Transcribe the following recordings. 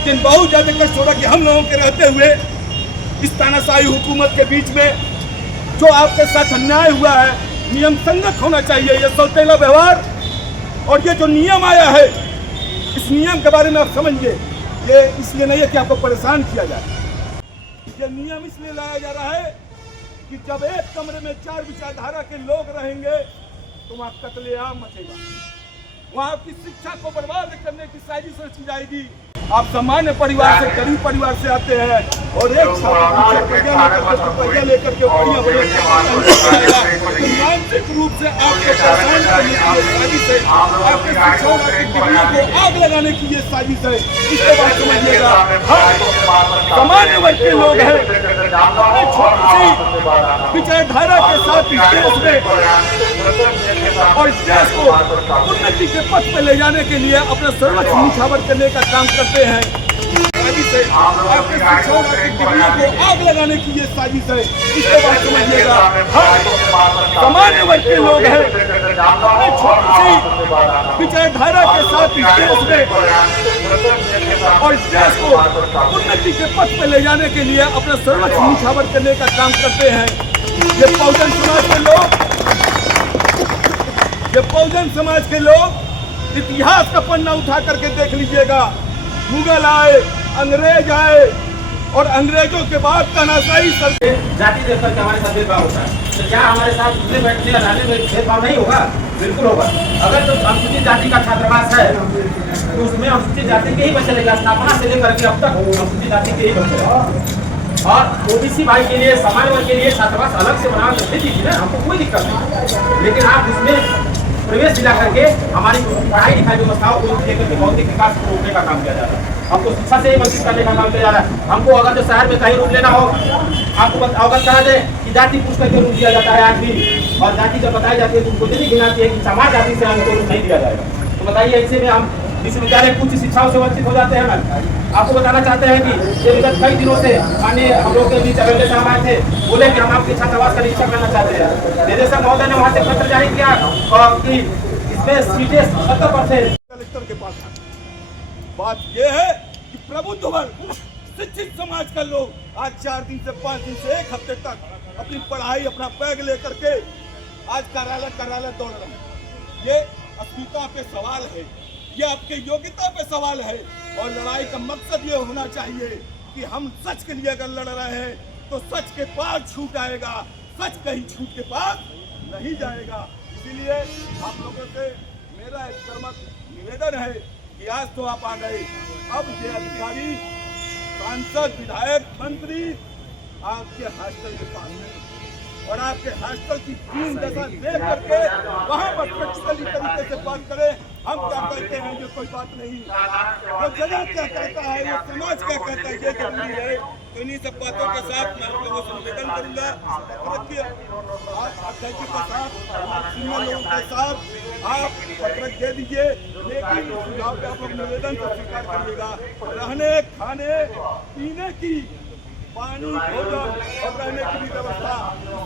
लेकिन बहुत ज्यादा कष्ट हो रहा कि हम लोगों के रहते हुए इस तानाशाही हुकूमत के बीच में जो आपके साथ अन्याय हुआ है, नियम संगत होना चाहिए। ये सौतेला व्यवहार और ये जो नियम आया है, इस नियम के बारे में आप समझिए। ये इसलिए नहीं है कि आपको परेशान किया जाए, ये नियम इसलिए लाया जा रहा है कि जब एक कमरे में 4 विचारधारा के लोग रहेंगे तो वहाँ कत्लेआम मचेगा, वहाँ की शिक्षा को बर्बाद करने की साजिश रची जाएगी। आप सामान्य परिवार से, गरीब परिवार से आते हैं और एक रुपया लेकर के मानसिक रूप से आपको परेशान करने की ये साजिश है, आपके शिक्षाओं की डिग्रियों को आग लगाने की ये साजिश है। इसके बाद समझिएगा, सामान्य वर्ग के लोग हैं, छोटी सी विचारधारा के साथ इस देश में और इस देश को उन्नति के पथ पे ले जाने के लिए अपना सर्वस्व निछावर करने का काम करते हैं। आपके शिक्षाओं की डिग्रियों को आग लगाने की ये साजिश है। इसके बाद समझिएगा, सामान्य वर्ग के लोग हैं, छोटी सी विचारधारा के साथ इस देश में और इस देश को उन्नति के पथ पे ले जाने के लिए अपना सर्वस्व निछावर करने का काम करते हैं। ये बहुजन समाज के लोग, ये बहुजन समाज के लोग इतिहास का पन्ना उठा करके देख लीजिएगा। मुगल आए, अंग्रेज आए और अंग्रेजों के बाद तानाशाही जाति देख करके हमारे साथ भेदभाव होता है, तो क्या हमारे साथ उठने बैठने और रहने में भेदभाव नहीं होगा? बिल्कुल होगा। अगर तो अनुसूचित जाति का छात्रावास है तो उसमें अनुसूचित जाति के ही बच्चे लेगा, स्थापना से लेकर के अब तक अनुसूचित जाति के ही बच्चे। और ओबीसी भाई के लिए, सामान्य वर्ग के लिए छात्रावास अलग से बना दे दीजिए ना, हमको कोई दिक्कत नहीं। लेकिन आप इसमें प्रवेश दिला करके हमारी पढ़ाई लिखाई व्यवस्थाओं को लेकर के भौतिक विकास को रोकने का काम किया जा रहा है। हमको शिक्षा से ही वंचित करने का काम किया जा रहा है। हमको अगर जो शहर में कहीं रूम लेना हो, आपको अवगत करा दे कि जाति पूछ करके रूम दिया जाता है आज भी, और जाति जब बताई जाती है तो उनको नहीं गिना चाहिए कि समाज जाति से हमको रूम नहीं दिया जाएगा। तो बताइए, ऐसे में हम विश्वविद्यालय कुछ शिक्षाओं से वंचित हो जाते हैं। मैम आपको बताना चाहते हैं कि ये विगत कई दिनों से माननीय हम लोग के बीच अवेले साहब आए थे, बोले कि हम आपके छात्रावास का निरीक्षण करना चाहते हैं। निदेशक महोदय ने वहाँ से पत्र जारी किया कि इसमें सीटें 70% कलेक्टर के पास। बात यह है कि प्रबुद्ध वर्ग, शिक्षित समाज का लोग आज 4 दिन से 5 दिन से 1 हफ्ते तक अपनी पढ़ाई, अपना बैग लेकर के आज कार्यालय दौड़ रहे हैं। ये अस्मिता पे सवाल है, ये आपके योग्यता पे सवाल है। और लड़ाई का मकसद ये होना चाहिए कि हम सच के लिए अगर लड़ रहे हैं तो सच के पार छूट आएगा, सच कहीं छूट के पार नहीं जाएगा। इसीलिए आप लोगों से मेरा एक कर्मक निवेदन है कि आज तो आप आ गए, अब ये अधिकारी, सांसद, विधायक, मंत्री आपके हॉस्टल के पास है और आपके हॉस्टल की दीन दशा देख करके वहाँ पर प्रैक्टिकली तरीके से बात करें। हम क्या कहते हैं ये कोई बात नहीं, वो जगह क्या कहता है, वो समाज क्या कहता है, ये जरूरी है। तो इन्हीं सब बातों के साथ मैं आप लोगों से निवेदन करूंगा, आज अध्यक्ष के साथ, सीनियर लोगों के साथ आप पत्रक दे दीजिए, लेकिन सुझाव पे आप लोग निवेदन को स्वीकार करिएगा। रहने, खाने, पीने की, पानी, भोजन और रहने की भी व्यवस्था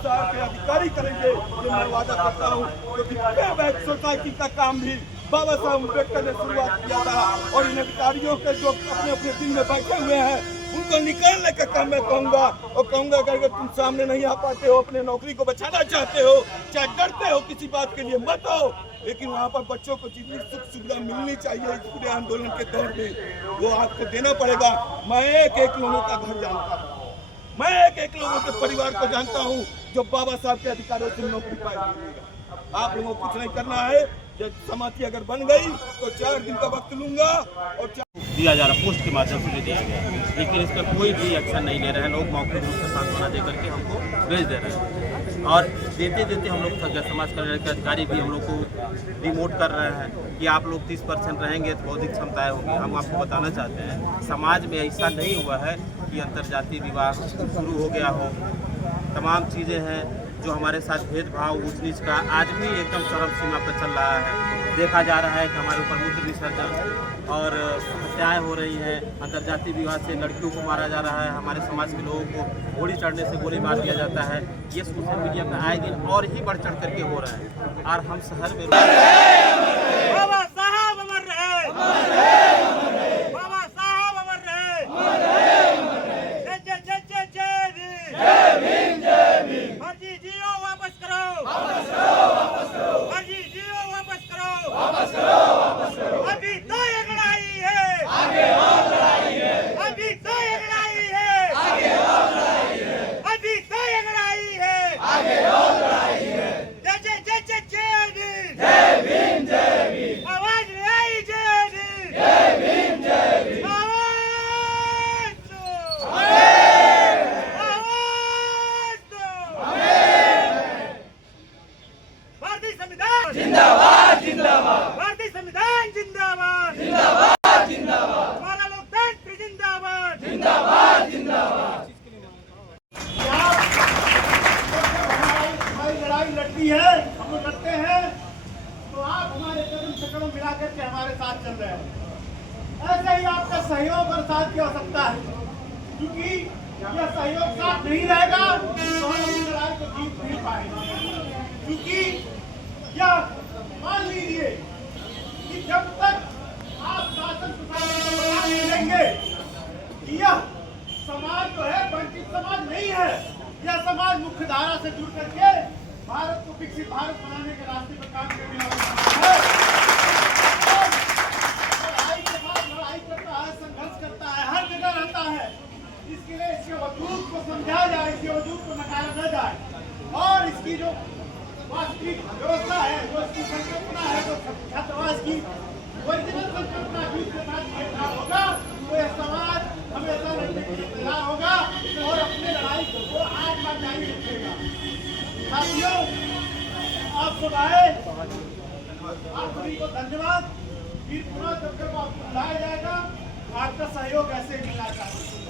शहर के अधिकारी करेंगे, ये मैं वादा करता हूँ। क्योंकि पे सोसाइटी का काम भी बाबा साहब अम्बेडकर ने शुरुआत किया था और इन अधिकारियों के जो अपने अपने दिन में बैठे हुए हैं उनको निकालने का काम मैं कहूँगा। और कहूँगा कि अगर तुम सामने नहीं आ पाते हो, अपने नौकरी को बचाना चाहते हो, चाहे डरते हो किसी बात के लिए, मत आओ, लेकिन वहाँ पर बच्चों को जितनी सुख सुविधा मिलनी चाहिए इस पूरे आंदोलन के दौर में वो आपको देना पड़ेगा। मैं एक लोगों का घर जानता हूँ, मैं एक लोगों के परिवार को जानता हूँ जो बाबा साहब के अधिकारों से नौकरी पाएगी। आप लोगों को कुछ नहीं करना है, जब समाप्ति अगर बन गई तो 4 दिन का वक्त लूंगा और दिया जा रहा, पोस्ट के माध्यम से दिया गया, लेकिन इस पर कोई भी एक्शन नहीं ले रहे हैं। लोग मौखिक रूप से सांत्वना दे करके हमको भेज दे रहे हैं और देते देते हम लोग समाज कल्याण के अधिकारी भी हम लोग को डिमोट कर रहे हैं कि आप लोग 30% रहेंगे तो बौद्धिक क्षमताएं होगी। हम आपको बताना चाहते हैं समाज में ऐसा नहीं हुआ है कि अंतर्जातीय विवाह शुरू हो गया हो। तमाम चीज़ें हैं जो हमारे साथ भेदभाव, ऊंच नीच का आज भी एकदम चरम सीमा पर चल रहा है। देखा जा रहा है कि हमारे ऊपर मूत्र विसर्जन और हत्याएं हो रही हैं। अंतर्जातीय विवाह से लड़कियों को मारा जा रहा है। हमारे समाज के लोगों को घोड़ी चढ़ने से गोली मार दिया जाता है। ये सोशल मीडिया पर आए दिन और ही बढ़ चढ़ करके हो रहा है। और हम शहर में बाबा साहब अमर रहे, बाबा साहब अमर रहे। जिंदाबाद जिंदाबाद भारतीय संविधान जिंदाबाद जिंदाबाद जिंदाबाद हमारा लोकतंत्र जिंदाबाद जिंदाबाद जिंदाबाद हमारी लड़ाई लड़ती है, हम लोग लड़ते हैं, तो आप हमारे कदम से कदम मिलाकर के हमारे साथ चल रहे हैं। ऐसे ही आपका सहयोग और साथ की आवश्यकता है, क्योंकि यह सहयोग साथ नहीं रहेगा तो हम अपनी लड़ाई को जीत नहीं पाएंगे। क्योंकि यह मान लीजिए कि जब तक आप शासन प्रशासन को बना नहीं लेंगे कि यह समाज जो है वंचित समाज नहीं है, यह समाज मुख्य धारा से जुड़ करके भारत को विकसित भारत बनाने के रास्ते पर काम करने वाला समाज है। और लड़ाई के बाद लड़ाई करता है, संघर्ष करता है, हर जगह रहता है। इसके लिए इसके वजूद को समझा जाए, इसके वजूद को नकारा न जाए, और इसकी जो वास्तविक व्यवस्था है, जो इसकी संकल्पना है, जो छात्रावास की ओरिजिनल संकल्पना जिसके साथ भेदभाव होगा, तो यह समाज हमेशा लड़ने के लिए तैयार होगा और अपने लड़ाई को आज बात जारी रखेगा। साथियों, आप सब आए, आप सभी को धन्यवाद। फिर पुनः जब आपको बुलाया जाएगा, आपका सहयोग ऐसे मिलना चाहिए।